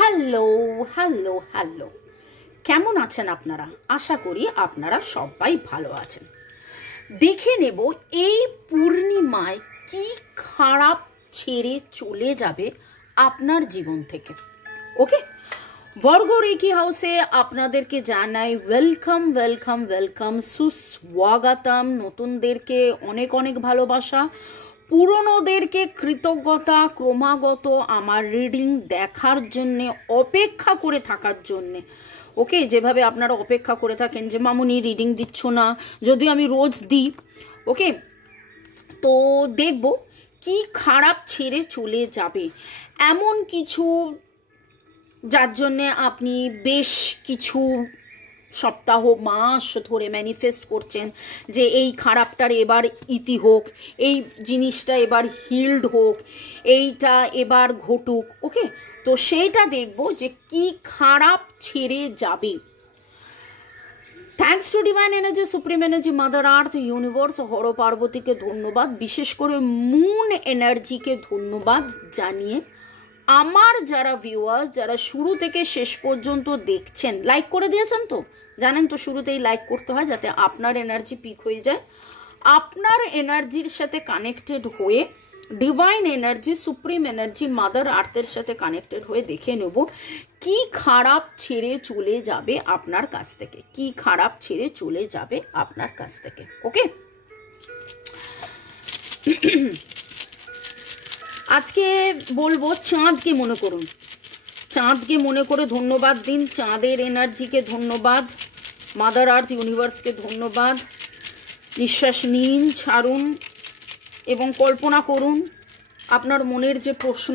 Hello hello hello, কেমন আছেন আপনারা? আশা করি আপনারা সবাই ভালো আছেন। দেখে নেব এই পূর্ণিমায় কি খারাপ ছেড়ে চলে যাবে আপনার জীবন থেকে। ওকে, বর্গ রেকি হাউসে আপনাদেরকে জানাই ওয়েলকাম ওয়েলকাম ওয়েলকাম, সুস্বাগতম। নতুনদেরকে অনেক অনেক ভালোবাসা, পুরনোদেরকে কৃতজ্ঞতা, ক্রমাগত আমার রিডিং দেখার জন্যে, অপেক্ষা করে থাকার জন্যে। ওকে, যেভাবে আপনারা অপেক্ষা করে থাকেন যে মামুনি রিডিং দিচ্ছ না, যদিও আমি রোজ দিই। ওকে, তো দেখব কি খারাপ ছেড়ে চলে যাবে, এমন কিছু যার জন্যে আপনি বেশ কিছু সপ্তাহ মাস ধরে ম্যানিফেস্ট করছেন যে এই খারাপটার এবার ইতি হোক, এই জিনিসটা এবার হিল্ড হোক, এইটা এবার ঘটুক। ওকে, তো সেইটা দেখব যে কি খারাপ ছেড়ে যাবে। Thanks to divine energy, supreme energy, mother earth, universe, Har পার্বতীকে ধন্যবাদ, বিশেষ করে মুন এনার্জিকে ধন্যবাদ জানিয়ে আমার যারা ভিউয়ার্স, যারা শুরু থেকে শেষ পর্যন্ত দেখছেন, লাইক করে দিয়েছেন তো? জানেন তো শুরুতেই লাইক করতে হয় যাতে আপনার এনার্জি পিক হয়ে যায়। আপনার এনার্জির সাথে কানেক্টেড হয়ে divine energy, supreme energy, mother আর্থের সাথে কানেক্টেড হয়ে দেখে নেব কি খারাপ ছেড়ে চলে যাবে আপনার কাছ থেকে, কি খারাপ ছেড়ে চলে যাবে আপনার কাছ থেকে। ওকে, আজকে বলবো চাঁদকে মনে করুন, চাঁদকে মনে করে ধন্যবাদ দিন, চাঁদের এনার্জিকে ধন্যবাদ, মাদার আর্থ ইউনিভার্সকে ধন্যবাদ। নিঃশ্বাস নিন, ছাড়ুন এবং কল্পনা করুন আপনার মনের যে প্রশ্ন,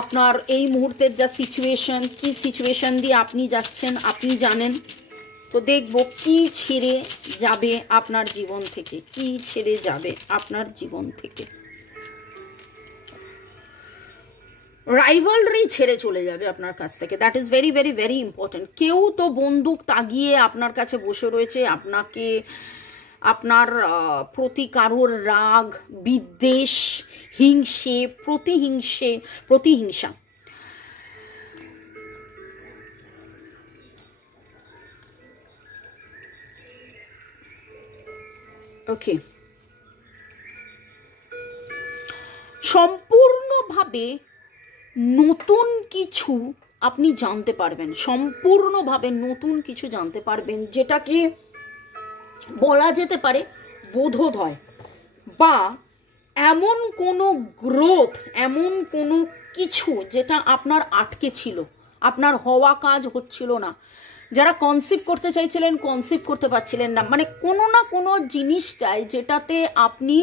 আপনার এই মুহূর্তের যা সিচুয়েশন, কি সিচুয়েশন দিয়ে আপনি যাচ্ছেন আপনি জানেন। তো দেখব কি ছেড়ে যাবে আপনার জীবন থেকে, কি ছেড়ে যাবে আপনার জীবন থেকে। রাইভালরি ছেড়ে চলে যাবে আপনার কাছ থেকে, that is very very very important. কেউ তো বন্দুক তাগিয়ে আপনার কাছে বসে রয়েছে, আপনাকে, আপনার প্রতি কারোর রাগ, বিদ্বেষ, প্রতিহিংসা। ওকে, সম্পূর্ণভাবে নতুন কিছু আপনি জানতে পারবেন, সম্পূর্ণভাবে নতুন কিছু জানতে পারবেন, যেটাকে বলা যেতে পারে বোধোদয়, বা এমন কোনো গ্রোথ, এমন কোনো কিছু যেটা আপনার আটকে ছিল, আপনার হওয়া কাজ হচ্ছিল না, যারা কনসিভ করতে চাইছিলেন কনসিভ করতে পারছিলেন না, মানে কোনো না কোনো জিনিসটাই যেটাতে আপনি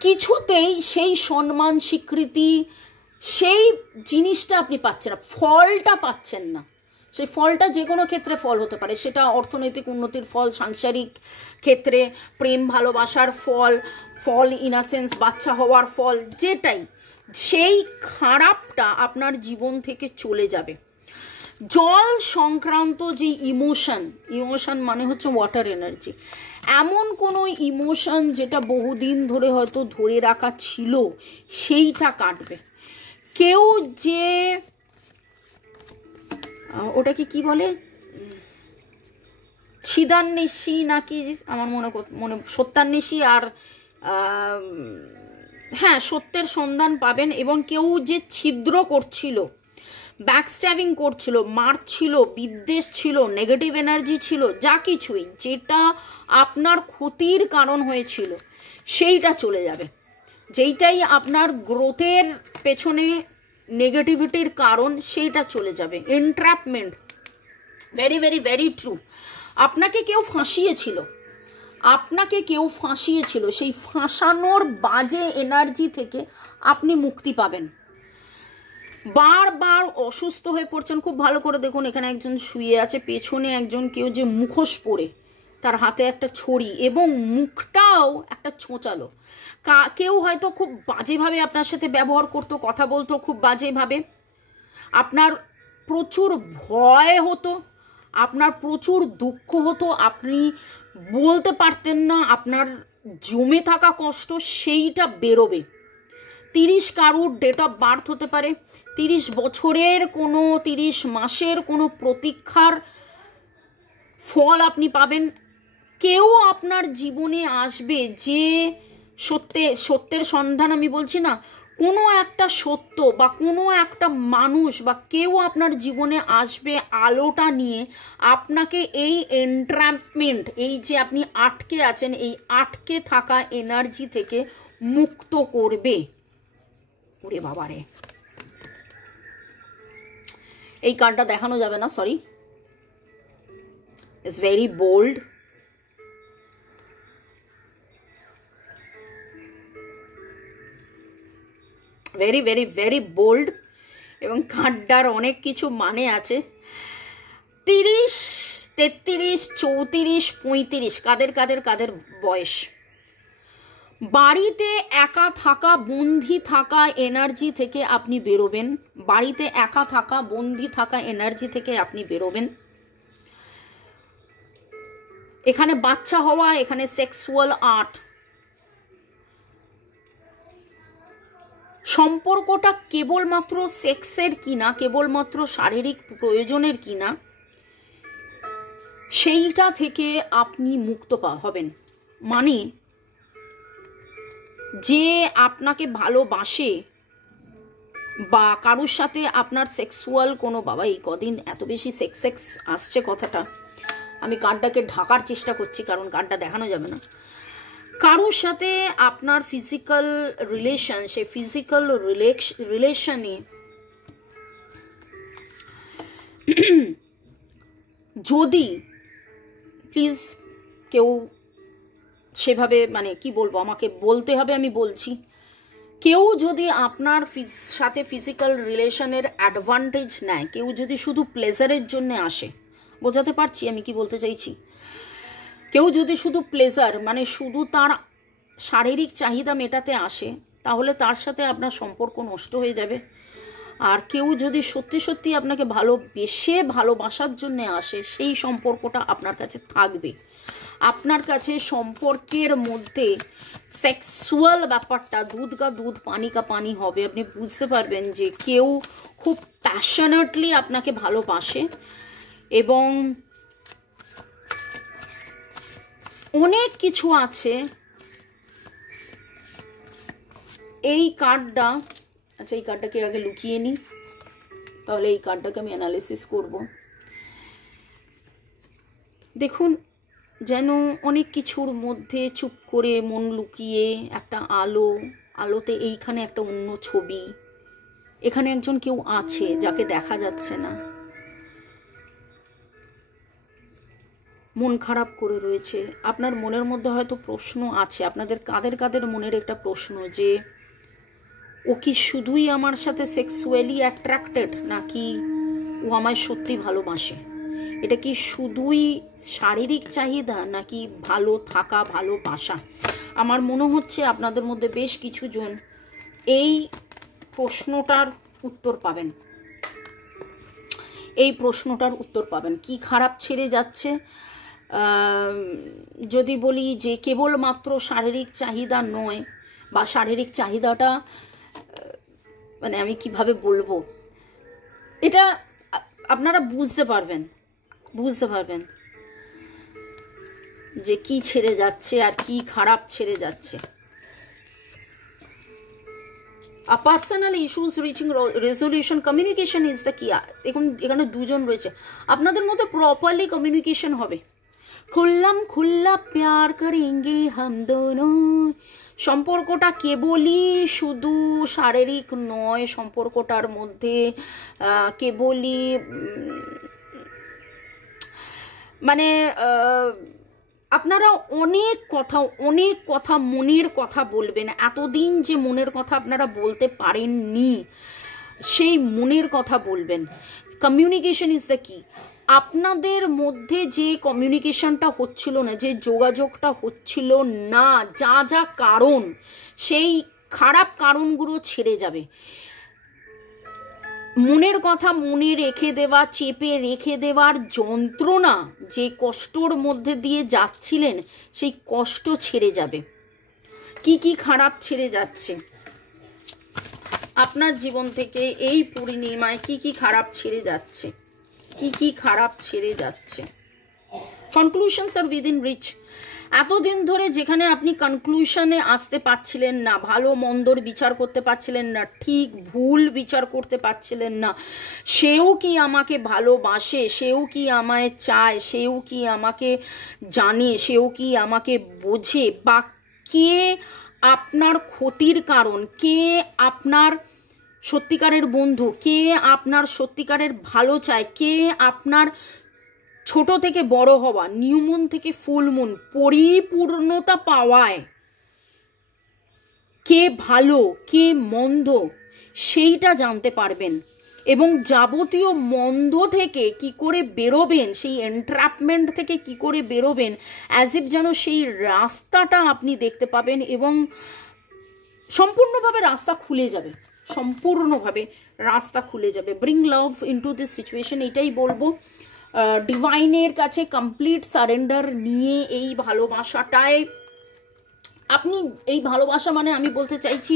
কিছুতেই সেই সম্মান, স্বীকৃতি, সেই জিনিসটা আপনি পাচ্ছেন না, ফলটা পাচ্ছেন না। সেই ফলটা যে কোনো ক্ষেত্রে ফল হতে পারে, সেটা অর্থনৈতিক উন্নতির ফল, সাংসারিক ক্ষেত্রে প্রেম ভালোবাসার ফল, ফল ইন আ সেন্স বাচ্চা হওয়ার ফল, যেটাই, সেই খারাপটা আপনার জীবন থেকে চলে যাবে। জল সংক্রান্ত যে ইমোশন মানে হচ্ছে ওয়াটার এনার্জি, এমন কোনো ইমোশন যেটা বহুদিন ধরে হয়তো ধরে রাখা ছিল, সেইটা কাটবে। কেউ যে ওটাকে কি বলে, ছিদান্বেষী নাকি, আমার মনে সত্যান্বেষী, আর হ্যাঁ, সত্যের সন্ধান পাবেন। এবং কেউ যে ছিদ্র করছিল, ব্যাকস্ট্যাবিং করছিল, মারছিল, বিদ্বেষ ছিল, নেগেটিভ এনার্জি ছিল, যা কিছুই যেটা আপনার ক্ষতির কারণ হয়েছিল, সেইটা চলে যাবে। যেইটাই আপনার গ্রোথের পেছনে নেগেটিভিটির কারণ, সেইটা চলে যাবে। এন্ট্র্যাপমেন্ট, ভেরি ভেরি ভেরি ট্রু। আপনাকে কেউ ফাঁসিয়েছিল, সেই ফাঁসানোর বাজে এনার্জি থেকে আপনি মুক্তি পাবেন। বারবার অসুস্থ হয়ে পড়ছেন, খুব ভালো করে দেখুন, এখানে একজন শুয়ে আছে, পেছনে একজন কেউ যে মুখোশ পরে, তার হাতে একটা ছড়ি এবং মুখটাও একটা ছোঁচালো। কেউ হয়তো খুব বাজেভাবে আপনার সাথে ব্যবহার করতো, কথা বলতো খুব বাজেভাবে, আপনার প্রচুর ভয় হতো, আপনার প্রচুর দুঃখ হতো, আপনি বলতে পারতেন না, আপনার জমে থাকা কষ্ট সেইটা বেরোবে। 30 কারুর ডেট অফ বার্থ হতে পারে, 30 বছরের কোনো 30 মাসের কোনো প্রতীক্ষার ফল আপনি পাবেন। কেউ আপনার জীবনে আসবে যে সত্যের সন্ধান, আমি বলছি না, কোনো একটা সত্য বা কোনো একটা মানুষ বা কেউ আপনার জীবনে আসবে আলোটা নিয়ে, আপনাকে এই এন্ট্র্যাপমেন্ট, এই যে আপনি আটকে আছেন, এই আটকে থাকা এনার্জি থেকে মুক্ত করবে। ওরে বাবারে, এই কার্ডটা দেখানো যাবে না, sorry, it's very bold. Very very very bold, এবং কার্ডটার অনেক কিছু মানে আছে। 30, 33, 34, 35, কাদের বয়স, বাড়িতে একা থাকা, বন্দি থাকা এনার্জি থেকে আপনি বেরোবেন। বাড়িতে একা থাকা, বন্দি থাকা এনার্জি থেকে আপনি বেরোবেন। এখানে বাচ্চা হওয়া, এখানে সেক্সুয়াল আর্ট, সম্পর্কটা কেবলমাত্র সেক্সের কিনা, কেবলমাত্র শারীরিক প্রয়োজনের কিনা, সেইটা থেকে আপনি মুক্ত হবেন। মানে যে আপনাকে ভালোবাসে বা কারোর সাথে আপনার সেক্সুয়াল কোনো, বাবা এই কদিন এত বেশি সেক্স আসছে কথাটা, আমি কার্ডটাকে ঢাকার চেষ্টা করছি কারণ কার্ডটা দেখানো যাবে না। কারোর সাথে আপনার ফিজিক্যাল রিলেশন, সে ফিজিক্যাল রিলেশনে যদি, প্লিজ কেউ সেভাবে, মানে কি বলবো, আমাকে বলতে হবে, আমি বলছি, কেউ যদি আপনার সাথে ফিজিক্যাল রিলেশনের অ্যাডভান্টেজ নেয়, কেউ যদি শুধু প্লেজারের জন্য আসে, বোঝাতে পারছি আমি কি বলতে চাইছি, কেউ যদি শুধু প্লেজার, মানে শুধু তার শারীরিক চাহিদা মেটাতে আসে, তাহলে তার সাথে আপনার সম্পর্ক নষ্ট হয়ে যাবে। আর কেউ যদি সত্যি সত্যি আপনাকে ভালোবাসার জন্য আসে, সেই সম্পর্কটা আপনার কাছে থাকবে। আপনার কাছে সম্পর্কের মধ্যে সেক্সুয়াল ব্যাপারটা দুধ কা দুধ পানি কা পানি হবে। আপনি বুঝতে পারবেন যে কেউ খুব প্যাশনেটলি আপনাকে ভালোবাসে এবং অনেক কিছু আছে। এই কার্ডটা, আচ্ছা এই কার্ডটাকে আগে লুকিয়ে নিই, তাহলে এই কার্ডটাকে আমি অ্যানালিসিস করব। দেখুন, যেন অনেক কিছুর মধ্যে চুপ করে মন লুকিয়ে একটা আলোতে এইখানে একটা অন্য ছবি, এখানে একজন কেউ আছে যাকে দেখা যাচ্ছে না, মন খারাপ করে রয়েছে। আপনার মনের মধ্যে হয়তো প্রশ্ন আছে, আপনাদের কাদের মনের একটা প্রশ্ন যে ও কি শুধুই আমার সাথে সেক্সুয়ালি অ্যাট্রাক্টেড, নাকি ও আমায় সত্যি ভালোবাসে? এটা কি শুধুই শারীরিক চাহিদা নাকি ভালো থাকা, ভালোবাসা? আমার মনে হচ্ছে আপনাদের মধ্যে বেশ কিছুজন এই প্রশ্নটার উত্তর পাবেন। এই প্রশ্নটার উত্তর পাবেন। কি খারাপ ছেড়ে যাচ্ছে? যদি বলি যে কেবলমাত্র শারীরিক চাহিদা নয়, বা শারীরিক চাহিদাটা, মানে আমি কিভাবে বলবো, এটা আপনারা বুঝতে পারবেন যে কি ছেড়ে যাচ্ছে আর কি খারাপ ছেড়ে যাচ্ছে। A personal issues reaching resolution, communication is the key. দেখুন এখানে দুজন রয়েছে, আপনাদের মধ্যে প্রপারলি কমিউনিকেশন হবে। খুল্লা প্যার করেঙ্গে হাম দোনো। সম্পর্কটা কেবলই শুধু শারীরিক নয়, সম্পর্কটার মধ্যে কেবলই মানে আপনারা অনেক কথা মনের কথা বলবেন। এতদিন যে মনের কথা আপনারা বলতে পারেননি, সেই মনের কথা বলবেন। কমিউনিকেশন ইজ দ্য কি। আপনাদের মধ্যে যে কমিউনিকেশনটা হচ্ছিল না, যে যোগাযোগটা হচ্ছিল না, যা কারণ, সেই খারাপ কারণগুলো ছেড়ে যাবে। মনের কথা মনে রেখে দেওয়া, চেপে রেখে দেওয়ার যন্ত্রণা, যে কষ্টর মধ্যে দিয়ে যাচ্ছিলেন, সেই কষ্ট ছেড়ে যাবে। কি খারাপ ছেড়ে যাচ্ছে? আপনার জীবন থেকে এই পূর্ণিমায় কি কি খারাপ ছেড়ে যাচ্ছে, কি কি খারাপ ছেড়ে যাচ্ছে। কনক্লুশনস আর উইদিন রিচ। এতদিন ধরে যেখানে আপনি কনক্লুশনে আসতে পারছিলেন না, ভালো মন্দর বিচার করতে পারছিলেন না, ঠিক ভুল বিচার করতে পারছিলেন না, সেও কি আমাকে ভালোবাসে, সেও কি আমায় চায়, সেও কি আমাকে জানে, সেও কি আমাকে বোঝে, বা কে আপনার ক্ষতির কারণ, কে আপনার সত্যিকারের বন্ধু, কে আপনার সত্যিকারের ভালো চায়, কে আপনার ছোট থেকে বড় হওয়া, নিউমুন থেকে ফুলমুন, পরিপূর্ণতা পাওয়ায় কে ভালো কে মন্দ সেইটা জানতে পারবেন। এবং যাবতীয় মন্দ থেকে কি করে বেরোবেন, সেই এন্ট্র্যাপমেন্ট থেকে কি করে বেরোবেন, অ্যাজ ইফ যেন সেই রাস্তাটা আপনি দেখতে পাবেন এবং সম্পূর্ণভাবে রাস্তা খুলে যাবে, সম্পূর্ণভাবে রাস্তা খুলে যাবে। Bring love into this situation, এটাই বলবো। ডিভাইনের কাছে কমপ্লিট সারেন্ডার নিয়ে এই ভালোবাসাটায় আপনি, এই ভালোবাসা মানে আমি বলতে চাইছি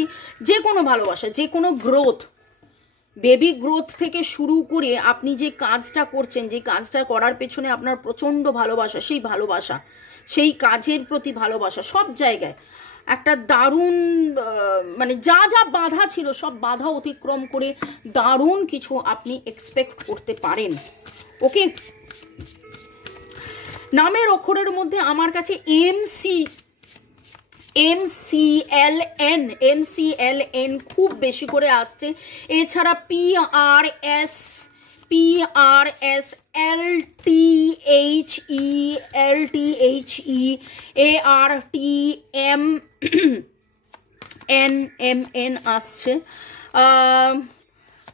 যে কোনো ভালোবাসা, যে কোনো গ্রোথ, বেবি গ্রোথ থেকে শুরু করে আপনি যে কাজটা করছেন, যে কাজটা করার পেছনে আপনার প্রচণ্ড ভালোবাসা, সেই ভালোবাসা, সেই কাজের প্রতি ভালোবাসা, সব জায়গায় একটা দারুণ মানে যা যা বাধা ছিল সব বাধা অতিক্রম করে দারুণ কিছু আপনি এক্সপেক্ট করতে পারেন। ওকে, নামের অক্ষরের মধ্যে আমার কাছে MCLN খুব বেশি করে আসছে। এছাড়া PRS LTHE ARTMN আসছে।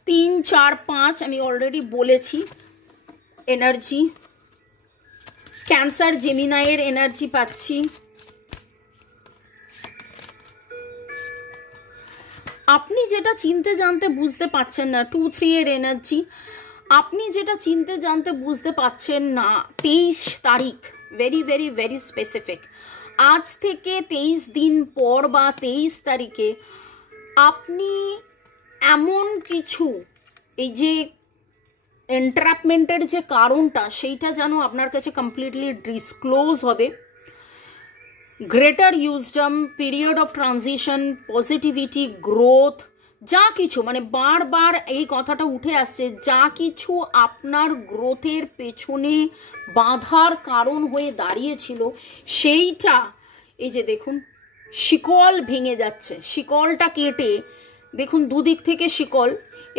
3 4 5 আমি অলরেডি বলেছি এনার্জি। ক্যান্সার জেমিনাইয়ের এনার্জি পাচ্ছি। আপনি যেটা চিনতে জানতে বুঝতে পারছেন না, 2 3 এর এনার্জি। আপনি যেটা চিনতে জানতে বুঝতে পারছেন না, 23 তারিখ, ভেরি ভেরি ভেরি স্পেসিফিক। আজ থেকে 23 দিন পর বা 23 তারিখে আপনি এমন কিছু, এই যে এন্ট্র্যাপমেন্টের যে কারণটা, সেইটা যেন আপনার কাছে কমপ্লিটলি ডিসক্লোজ হবে। Greater wisdom, period of transition, positivity, growth, যা কিছু মানে বারবার এই কথাটা উঠে আসছে, যা কিছু আপনার গ্রোথের পেছনে বাধার কারণ হয়ে দাঁড়িয়েছিল সেইটা, এই যে দেখুন শিকল ভেঙে যাচ্ছে, শিকলটা কেটে দেখুন দুদিক থেকে শিকল,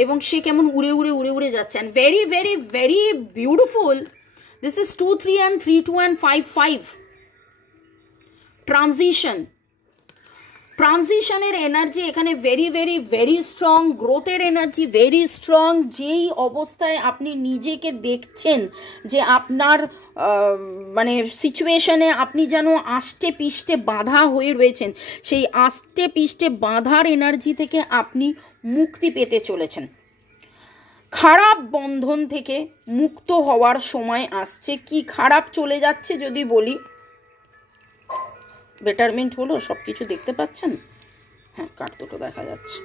এবং সে কেমন উড়ে উড়ে উড়ে উড়ে যাচ্ছে। And very very very beautiful, this is 2 3 and 3 2 and 5 5 ট্রানজিশনের এনার্জি এখানে ভেরি ভেরি ভেরি স্ট্রং, গ্রোথের এনার্জি ভেরি স্ট্রং। যেই অবস্থায় আপনি নিজেকে দেখছেন যে আপনার মানে সিচুয়েশনে আপনি যেন আষ্টে পিষ্টে বাঁধা হয়ে রয়েছেন, সেই আষ্টে পিষ্টে বাঁধার এনার্জি থেকে আপনি মুক্তি পেতে চলেছেন। খারাপ বন্ধন থেকে মুক্ত হওয়ার সময় আসছে। কি খারাপ চলে যাচ্ছে যদি বলি, বেটারমেন্ট হলো, সব কিছু দেখতে পাচ্ছেন? হ্যাঁ, কার্ড দুটো দেখা যাচ্ছে।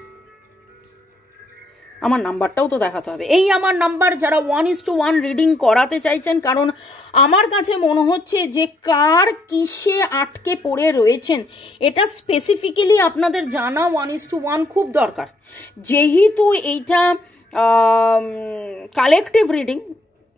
আমার নাম্বারটাও তো দেখাতে হবে। এই আমার নাম্বার, যারা 1:1 রিডিং করাতে চাইছেন, কারণ আমার কাছে মনে হচ্ছে যে কার কিসে আটকে পড়ে রয়েছেন এটা স্পেসিফিক্যালি আপনাদের জানা 1:1 খুব দরকার। যেহেতু এইটা কালেকটিভ রিডিং,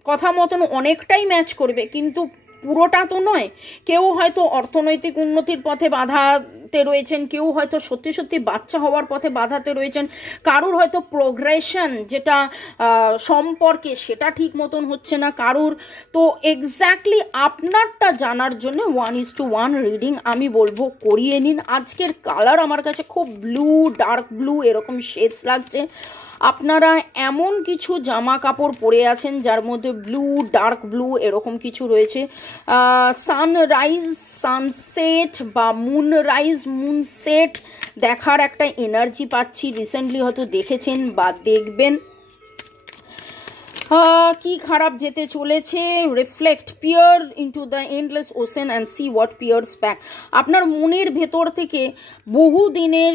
কথা মতন অনেকটাই ম্যাচ করবে, কিন্তু পুরোটা তো নয়। কেউ হয়তো অর্থনৈতিক উন্নতির পথে বাধাতে রয়েছেন, কেউ হয়তো সত্যি সত্যি বাচ্চা হওয়ার পথে বাধাতে রয়েছেন, কারুর হয়তো প্রোগ্রেশন যেটা সম্পর্কে সেটা ঠিক মতন হচ্ছে না কারুর। তো এক্স্যাক্টলি আপনারটা জানার জন্য 1:1 রিডিং আমি বলবো করিয়ে নিন। আজকের কালার আমার কাছে খুব ব্লু, ডার্ক ব্লু এরকম শেডস লাগছে। আপনারা এমন কিছু জামা কাপড় পরে আছেন যার মধ্যে ব্লু, ডার্ক ব্লু এরকম কিছু রয়েছে। সানরাইজ, সানসেট বা মুনরাইজ, মুনসেট দেখার একটা এনার্জি পাচ্ছি। রিসেন্টলি হয়তো দেখেছেন বা দেখবেন। কি খারাপ যেতে চলেছে, reflect, peer into the endless ocean and see what peers back. আপনার মনের ভেতর থেকে বহু দিনের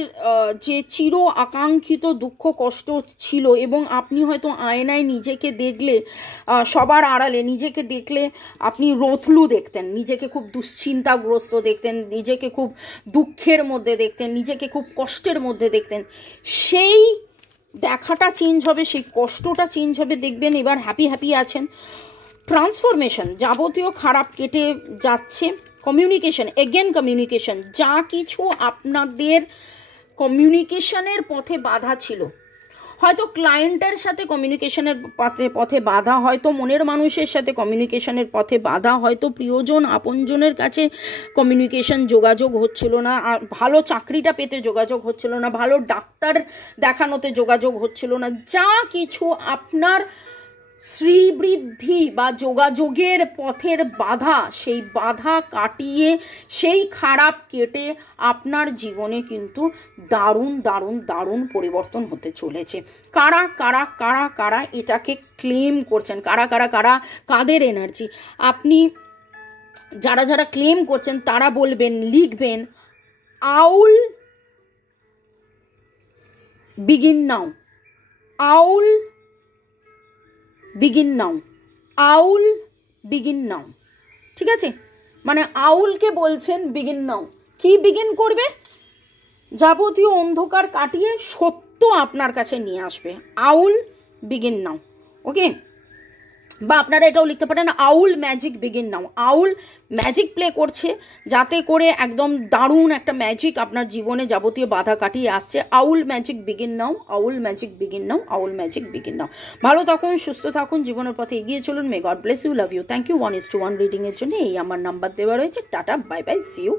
যে চির আকাঙ্ক্ষিত দুঃখ কষ্ট ছিল, এবং আপনি হয়তো আয়নায় নিজেকে দেখলে, সবার আড়ালে নিজেকে দেখলে আপনি রোতলু দেখতেন, নিজেকে খুব দুশ্চিন্তাগ্রস্ত দেখতেন, নিজেকে খুব দুঃখের মধ্যে দেখতেন, নিজেকে খুব কষ্টের মধ্যে দেখতেন, সেই দেখাটা চেঞ্জ হবে, সেই কষ্টটা চেঞ্জ হবে, দেখবেন এবার হ্যাপি আছেন। ট্রান্সফরমেশন, যাবতীয় খারাপ কেটে যাচ্ছে। কমিউনিকেশন, এগেন কমিউনিকেশন, যা কিছু আপনাদের কমিউনিকেশনের পথে বাধা ছিল, হয়তো ক্লায়েন্টের সাথে কমিউনিকেশনের পথে বাধা, হয়তো মনের মানুষের সাথে কমিউনিকেশনের পথে বাধা, হয়তো প্রিয়জন আপনজনের কাছে কমিউনিকেশন যোগাযোগ হচ্ছিল না, আর ভালো চাকরিটা পেতে যোগাযোগ হচ্ছিল না, ভালো ডাক্তার দেখানোতে যোগাযোগ হচ্ছিল না, যা কিছু আপনার শ্রীবৃদ্ধি বা যোগাযোগের পথের বাধা, সেই বাধা কাটিয়ে, সেই খারাপ কেটে আপনার জীবনে কিন্তু দারুণ দারুণ দারুণ পরিবর্তন হতে চলেছে। কারা কারা কারা কারা এটাকে ক্লেম করছেন, কারা কারা কারা কাদের এনার্জি, আপনি যারা যারা ক্লেম করছেন তারা বলবেন, লিখবেন, আউল বিগিন নাও, আউল বিগিন নাও, আউল বিগিন নাও। ঠিক আছে, মানে আউলকে বলছেন বিগিন নাও। কি বিগিন করবে? যাবতীয় অন্ধকার কাটিয়ে সত্য আপনার কাছে নিয়ে আসবে। আউল বিগিন নাও। ওকে, বা আপনারা এটাও লিখতে পারেন, আউল magic begin now. Owl magic play করছে, যাতে করে একদম দারুণ একটা ম্যাজিক আপনার জীবনে যাবতীয় বাধা কাটিয়ে আসছে। Owl magic begin now, owl magic begin now, owl magic begin now. ভালো থাকুন, সুস্থ থাকুন, জীবনের পথে এগিয়ে চলুন। May God bless you, love you, thank you. 1:1 রিডিংয়ের জন্য এই আমার নাম্বার দেওয়া রয়েছে। টাটা, বাই বাই, সি ইউ।